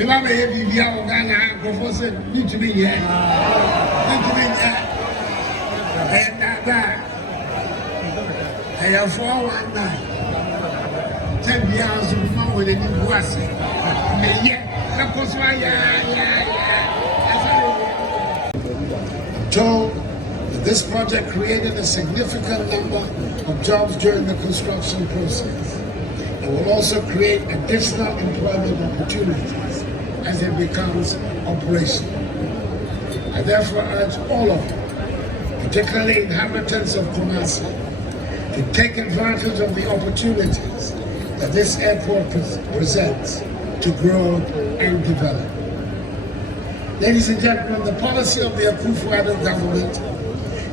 Me ba me bibia o Ghana Akuffo say need to be here. Need to be here. And that. I have 419. 10 years of more with a new voice. I'm told that this project created a significant number of jobs during the construction process. It will also create additional employment opportunities as it becomes operational. I therefore urge all of you, particularly inhabitants of Kumasi, to take advantage of the opportunities that this airport presents to grow and develop. Ladies and gentlemen, the policy of the Akuffo government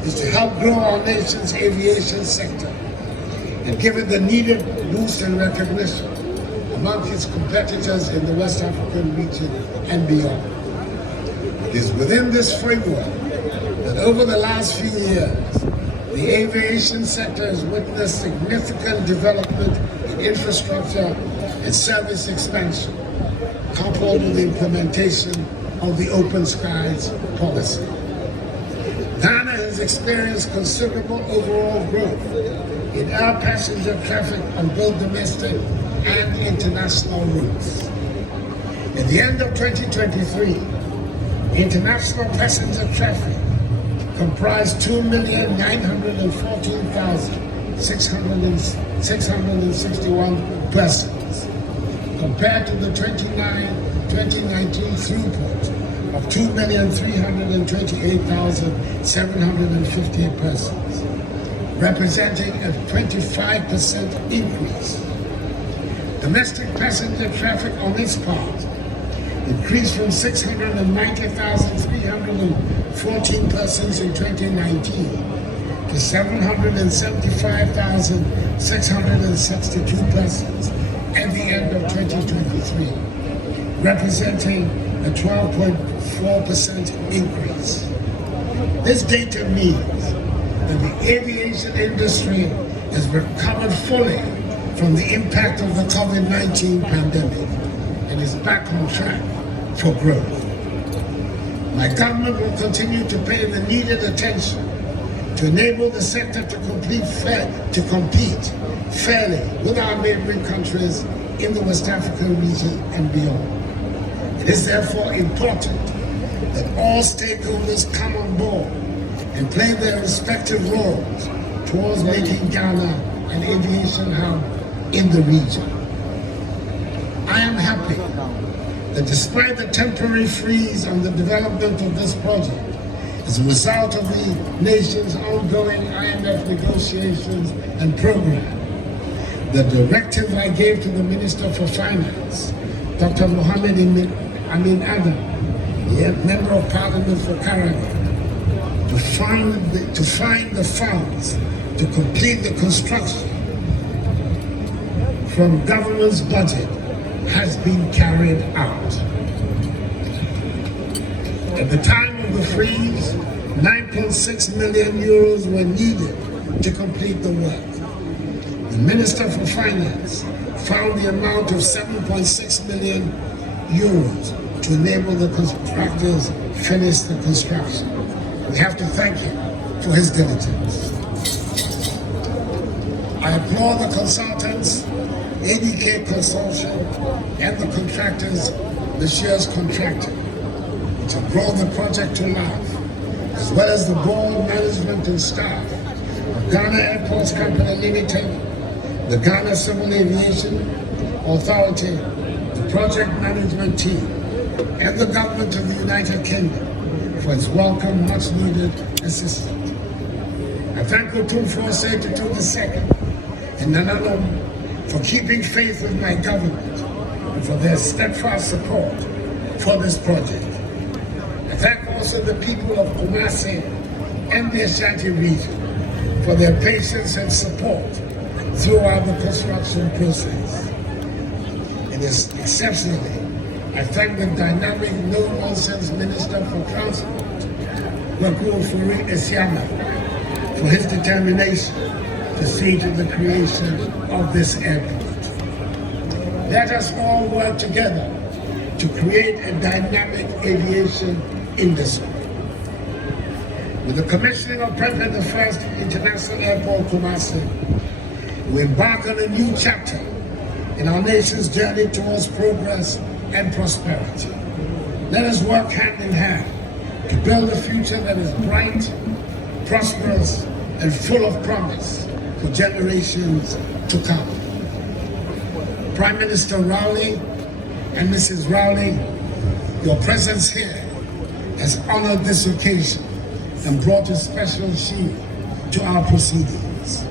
is to help grow our nation's aviation sector and give it the needed boost and recognition among its competitors in the West African region and beyond. It is within this framework that over the last few years, the aviation sector has witnessed significant development in infrastructure and service expansion, coupled with the implementation of the Open Skies policy. Ghana has experienced considerable overall growth in air passenger traffic on both domestic and international routes. At the end of 2023, international passenger traffic comprised 2,914,661 persons, compared to the 2019 throughput of 2,328,750 persons, representing a 25% increase. Domestic passenger traffic on its part increased from 690,314 persons in 2019 to 775,662 persons at the end of 2023, representing a 12.4% increase. This data means that the aviation industry has recovered fully from the impact of the COVID-19 pandemic and is back on track for growth. My government will continue to pay the needed attention to enable the sector to compete fairly with our neighboring countries in the West African region and beyond. It is therefore important that all stakeholders come on board and play their respective roles towards making Ghana an aviation hub in the region. I am happy that despite the temporary freeze on the development of this project, as a result of the nation's ongoing IMF negotiations and program, the directive I gave to the Minister for Finance, Dr. Mohammed Amin Addo, the Member of Parliament for Caribbean, to find the funds to complete the construction from government's budget has been carried out. At the time of the freeze, 9.6 million euros were needed to complete the work. The Minister for Finance found the amount of 7.6 million euros to enable the contractors finish the construction. We have to thank him for his diligence. I applaud the consultants, ADK Consortium, and the contractors, the shares contractor, to brought the project to life, as well as the board, management, and staff of Ghana Airports Company Limited, the Ghana Civil Aviation Authority, the project management team, and the government of the United Kingdom for its welcome, much needed assistance. I thank Otumfour Osei Tutu II and Nanano for keeping faith with my government and for their steadfast support for this project. I thank also the people of Kumasi and the Ashanti region for their patience and support throughout the construction process. And exceptionally, I thank the dynamic, no-nonsense Minister for Transport, Akuffo, for his determination to see to the creation of this airport. Let us all work together to create a dynamic aviation industry. With the commissioning of Prempeh the First International Airport, Kumasi, we embark on a new chapter in our nation's journey towards progress and prosperity. Let us work hand in hand to build a future that is bright, prosperous, and full of promise for generations to come. Prime Minister Rowley and Mrs. Rowley, your presence here has honored this occasion and brought a special shield to our proceedings.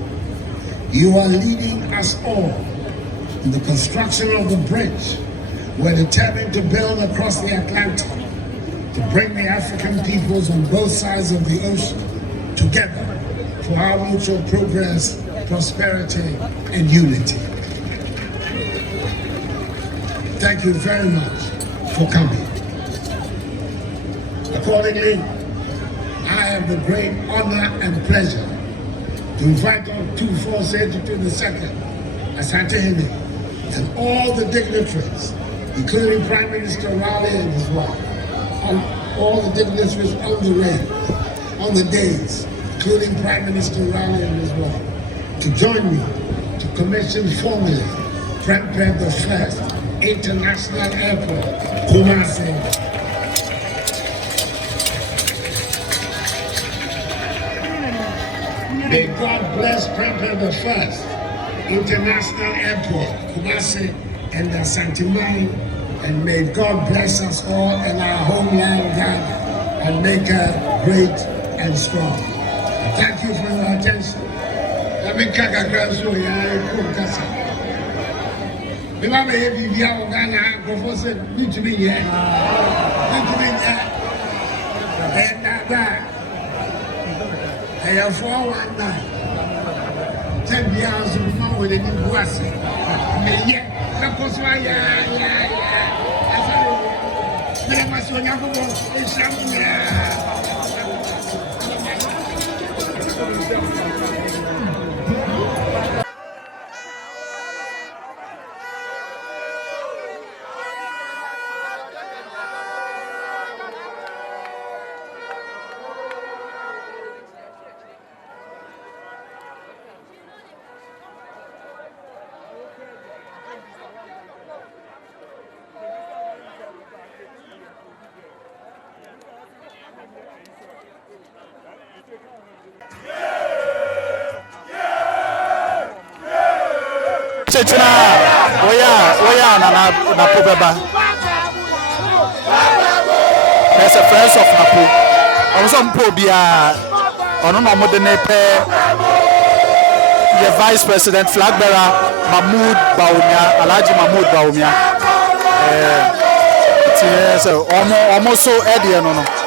You are leading us all in the construction of the bridge we're determined to build across the Atlantic to bring the African peoples on both sides of the ocean together for our mutual progress, prosperity, and unity. Thank you very much for coming. Accordingly, I have the great honor and pleasure to invite Otumfour Osei Tutu II, Asante Hene, and all the dignitaries, including Prime Minister Rowley and his wife, and all the dignitaries on the days, including Prime Minister Rowley and his wife, to join me to commission formally Prempeh the First International Airport, Kumasi. May God bless Prempeh the First International Airport, Kumasi and the Santimani, and may God bless us all in our homeland, Ghana, and make her great and strong. Thank you for your attention. Let me Akuffo said, need to be here. Need to be here. And that. I have 419. 10 years of now with a new voice. Yeah, that was why, There's a friends of Napo. Also, Probia, or no more than the Vice President flag bearer Mahmoud Baumia, Alhaji Mahmoud Baumia. It's almost so Eddie, no.